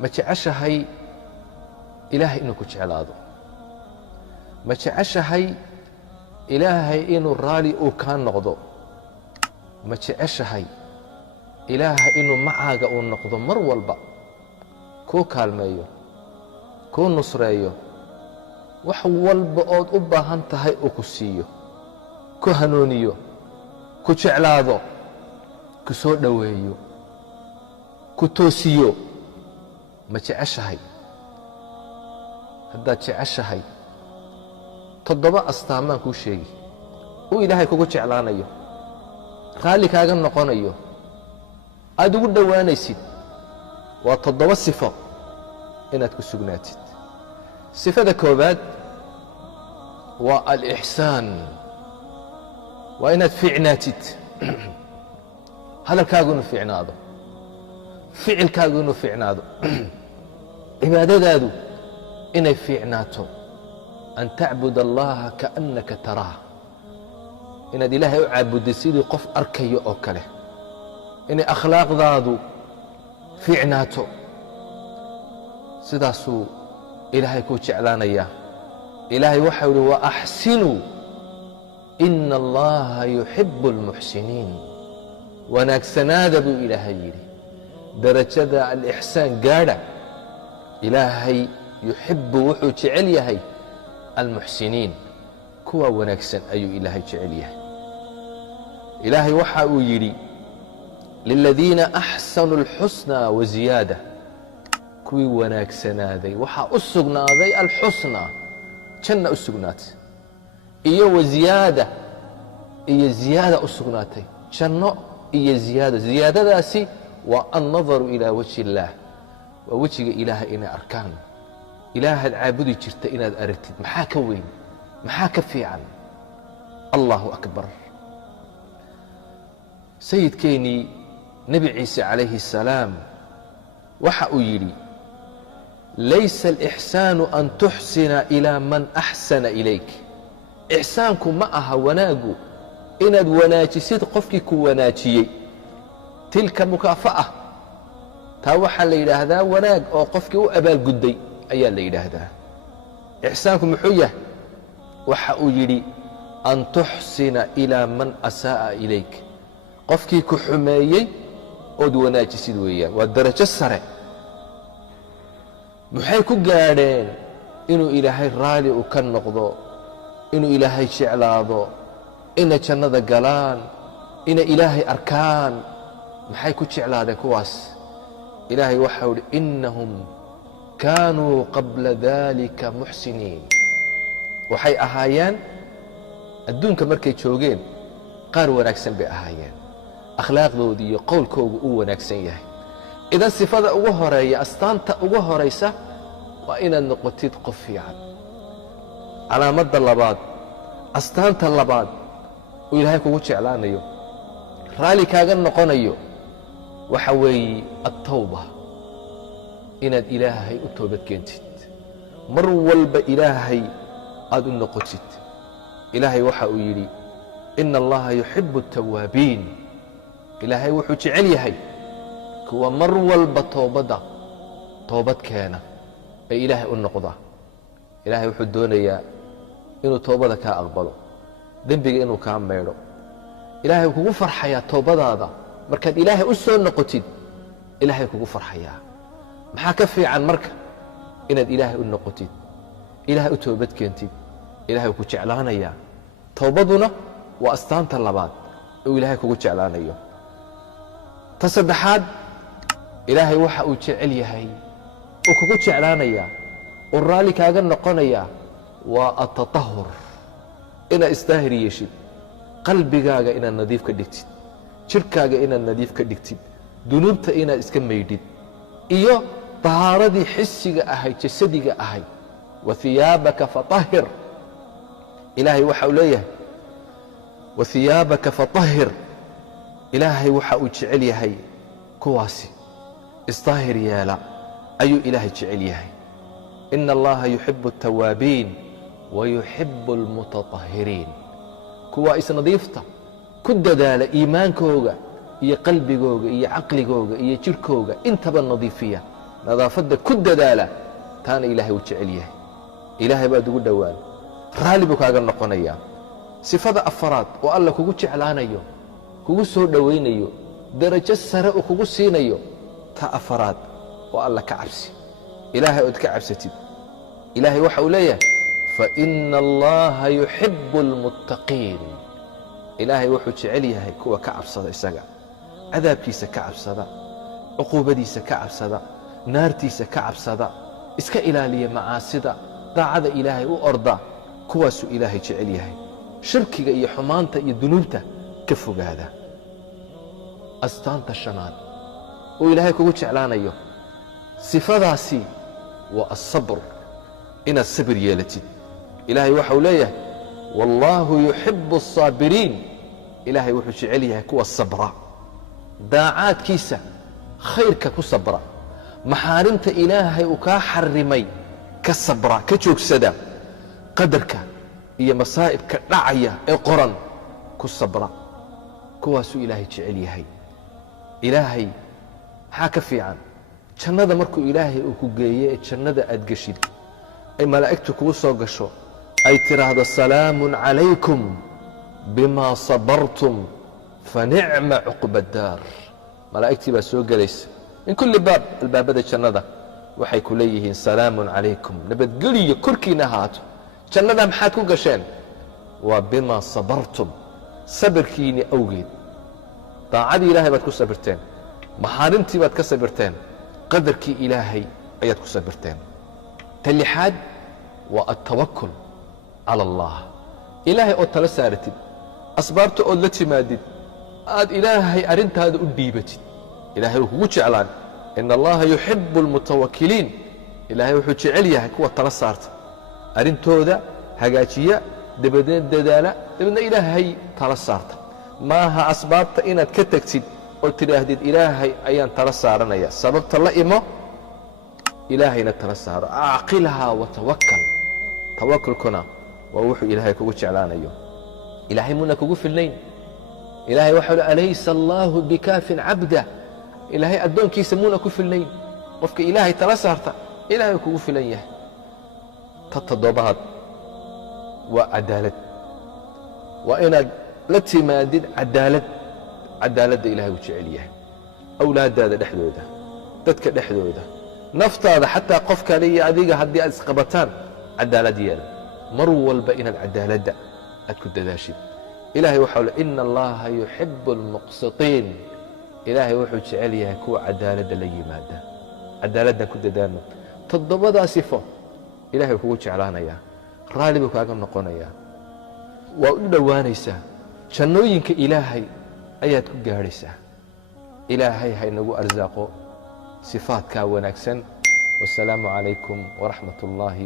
ma jeceshahay ilaahay inuu ku jeclaado ma jeceshahay ilaahay inuu raali uu kaa noqdo ma jeceshahay ilaahay inuu macaaga uu noqdo mar walba kuu kaalmeeyo kuu nusreeyo wax walba ood u baahan tahay uu ku siiyo ku hanuuniyo ku jeclaado ku soo dhoweeyo ku toosiyo ma jeceshahay haddaad jeceshahay 7 astaamaan kuu sheegi uu ilaahay kugu jeclaanayo raalli kaaga noqonayo aad ugu dhowaanaysid waa 7 sifo inaad ku sugnaatid sifada koobaad waa alixsaan waa inaad fiicnaatid hadalkaagu inuu fiicnaado ficilkaagu inuu fiicnaado cibaadadaadu inay fiicnaato an tacbud allaha kaannaka taraah inaad ilaahay u caabudid sidii qof arkayo oo kale inay akhlaaqdaadu fiicnaato sidaasuu ilaahay kuu jeclaanayaa ilaahay waxau ihi waaxsinuu ina allaha yuxibu اlmuxsiniin wanaagsanaada buu ilaahay yidhi darajada alixsaan gaadha ilaahay yuxibu wuxuu jecel yahay almuxsiniin kuwa wanaagsan ayuu ilaahay jecel yahay ilaahay waxa uu yidhi liladiina axsanuu اlxusnى waziyaada kuwii wanaagsanaaday waxaa u sugnaaday alxusnى janna u sugnaatay iyo waziyaada iyo ziyaada u sugnaatay janno iyo ziyaada ziyaadadaasi waa annadaru ilaa wajhi اllaah waa wejiga ilaahay inay arkaan ilaahaad caabudi jirta inaad aragtid maxaa ka weyn maxaa ka fiican allahu akbar sayidkeennii nebi ciise calayhi الsalaam waxa uu yidhi laysa alixsaanu an tuxsina ilaa man axsana ilayk ixsaanku ma aha wanaaggu inaad wanaajisid qofkii ku wanaajiyey tilka mukaafa'a taa waxaa la yidhaahdaa wanaag oo qofkii u abaalgudday ayaa la yidhaahdaa ixsaanku muxuu yahay waxa uu yidhi an tuxsina ilaa man asaa'a ilayk qofkii ku xumeeyey ood wanaajisid weeyaan waa darajo sare maxay ku gaadheen inuu ilaahay raali u ka noqdo inuu ilaahay jeclaado inay jannada galaan inay ilaahay arkaan maxay ku jeclaadeen kuwaas ilaahay waxau idhi innahum kaanuu qabla dalika muxsiniin waxay ahaayeen adduunka markay joogeen qaar wanaagsan bay ahaayeen akhlaaqdoodii iyo qowlkoogu uu wanaagsan yahay idan sifada ugu horeeya astaanta ugu horaysa waa inaad noqotid qof fiican calaamadda labaad astaanta labaad uu ilaahay kugu jeclaanayo raalli kaaga noqonayo waxa weeye attawba inaad ilaahay u toobad keentid mar walba ilaahay aad u noqotid ilaahay waxa uu yidhi ina allaha yuxibu الtawaabiin ilaahay wuxuu jecel yahay kuwa mar walba toobad keena ee ilaahay u noqda ilaahay wuxuu doonayaa inuu toobada kaa aqbalo dembiga inuu kaa maydho ilaahay kugu farxayaa toobadaada markaad ilaahay u soo noqotid ilaahay kugu farxayaa maxaa ka fiican marka inaad ilaahay u noqotid ilaahay u toobad keentid ilaahay ku jeclaanayaa toobaduna waa astaanta labaad uu ilaahay kugu jeclaanayo ta saddexaad ilaahay waxa uu jecel yahay uu kugu jeclaanayaa uu raalli kaaga noqonayaa waa atatahur inaad isdaahir yeeshid qalbigaaga inaad nadiif ka dhigtid jirhkaaga inaad nadiif ka dhigtid dunuubta inaad iska maydhid iyo tahaaradii xisiga ahayd jasadiga ahayd wahiyaabaka fatahir ilaahay waxa uu leeyahay wahiyaabaka fatahir ilaahay waxa uu jecel yahay kuwaasi isdaahir yeela ayuu ilaahay jecel yahay ina allaha yuxibu الtawaabiin wayuxibu اlmutatahiriin kuwa isnadiifta ku dadaala iimaankooga iyo qalbigooga iyo caqligooga iyo jirhkooga intaba nadiifiya nadaafadda ku dadaala taana ilaahay uu jecel yahay ilaahay baad ugu dhowaan raalli buu kaaga noqonayaa sifada afaraad oo alla kugu jeclaanayo kugu soo dhowaynayo darajo sare uu kugu siinayo ta afaraad oo alla ka cabsi ilaahay ood ka cabsatid ilaahay waxa uu leeyahay faina allaha yuxibu almuttaqiin ilaahay wuxuu jecel yahay kuwa ka cabsada isaga cadaabkiisa ka cabsada cuquubadiisa ka cabsada naartiisa ka cabsada iska ilaaliya macaasida daacada ilaahay u orda kuwaasuu ilaahay jecel yahay shirkiga iyo xumaanta iyo dunuubta ka fogaada astaanta shanaad uu ilaahay kugu jeclaanayo sifadaasi waa asabr inaad sabir yeelatid ilaahay waxa uu leeyahay wallaahu yuxibu الصaabiriin ilaahay wuxuu jecel yahay kuwa sabra daacaadkiisa khayrka ku sabra maxaarimta ilaahay uu kaa xarimay ka sabra ka joogsada qadarka iyo masaa'ibka dhacaya ee qoran ku sabra kuwaasuu ilaahay jecel yahay ilaahay maxaa ka fiican jannada markuu ilaahay uu ku geeye ee jannada aad geshid ay malaa'igtu kugu soo gasho ay tiraahdo salaamun calaykum bima sabartum fanicma cuqba daar malaa'igtii baa soo gelaysa min kulli baab albaabada jannada waxay ku leeyihiin salaamun calaykum nabadgeliyo korkiina ahaato jannada maxaad ku gasheen waa bima sabartum sabirkiinni awgeed daacadii ilaahay baad ku sabirteen maxaarimtii baad ka sabirteen qadarkii ilaahay ayaad ku sabirteen ta lixaad waa altawakul cala allah ilaahay ood tala saaratid asbaabta ood la timaadid aad ilaahay arrintaada u dhiibatid ilaahay wuu kugu jeclaan ina allaha yuxibu almutawakiliin ilaahay wuxuu jecel yahay kuwa tala saarta arrintooda hagaajiya dabadeed dadaala dabeedna ilaahay tala saarta maaha asbaabta inaad ka tegtid oo tidhaahdid ilaahay ayaan tala saaranaya sababta la imo ilaahayna tala saaro acqilhaa watawakal tawakulkuna waa wuxuu ilaahay kugu jeclaanayo ilaahay muna kugu filnayn ilaahay waxa uli alaysa allaahu bikaafin cabda ilaahay addoonkiisa muna ku filnayn qofka ilaahay tala saarta ilaahay kugu filan yahay ta toddobaad waa cadaalad waa inaad la timaadid cadaaladda ilaahay uu jecel yahay awlaaddaada dhexdooda dadka dhexdooda naftaada xataa qof kale iyo adiga haddii aad isqabataan cadaalad yeela mar walba inaad cadaaladda aad ku dadaashid ilaahay waxau le ina allaha yuxibu almuqsitiin ilaahay wuxuu jecel yahay kuwa cadaaladda la yimaada cadaaladdan ku dadaalno toddobadaa sifo ilahay wuu kugu jeclaanayaa raalli buu kaaga noqonayaa waa u dhowaanaysaa jannooyinka ilaahay ayaad ku gaadhaysaa ilaahay haynagu arsaaqo sifaadkaa wanaagsan wasalaamu calaykum waraxmat ullaahi